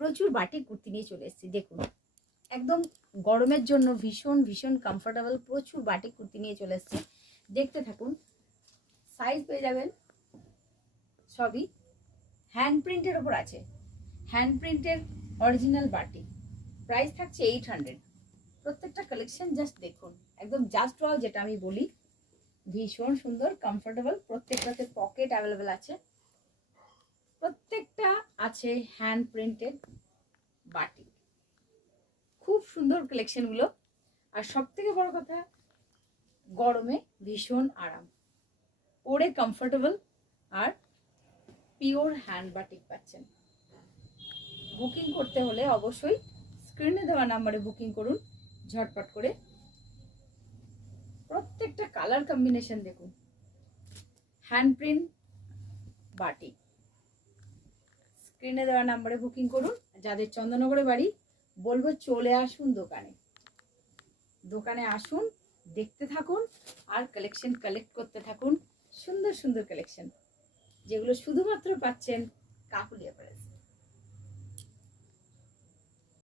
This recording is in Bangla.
প্রচুর বাটিক কুর্তি নিয়ে চলে এসেছি। দেখুন একদম গরমের জন্য ভীষণ ভীষণ কমফোর্টেবল প্রচুর বাটিক কুর্তি নিয়ে চলে এসেছি। দেখতে থাকুন। সাইজ পেয়ে যাবেন সবই হ্যান্ড প্রিন্টের ওপর আছে, হ্যান্ড প্রিন্টের অরিজিনাল বাটিক। প্রাইস থাকছে 800। প্রত্যেকটা কালেকশন জাস্ট দেখুন, একদম জাস্ট ওয়াও যেটা আমি বলি, ভীষণ সুন্দর কমফোর্টেবল। প্রত্যেকটাতে পকেট অ্যাভেলেবেল আছে, প্রত্যেকটা আছে হ্যান্ড প্রিন্টেড বাটিক। খুব সুন্দর কালেকশনগুলো। আর সব থেকে বড় কথা, গরমে ভীষণ আরাম, পরে কমফোর্টেবল, আর পিওর হ্যান্ড বাটিক পাচ্ছেন। বুকিং করতে হলে অবশ্যই স্ক্রিনে দেওয়া নাম্বারে বুকিং করুন ঝটপট করে। প্রত্যেকটা কালার কম্বিনেশন দেখুন, হ্যান্ড প্রিন্ট বাটিক। স্ক্রিনে দেওয়া নাম্বারে বুকিং করুন। যাদের চন্দননগরে বাড়ি বলবো চলে আসুন দোকানে, দোকানে আসুন, দেখতে থাকুন আর কালেকশন কালেক্ট করতে থাকুন। সুন্দর সুন্দর কালেকশন যেগুলো শুধুমাত্র পাচ্ছেন কাকুলিয়া প্রেস।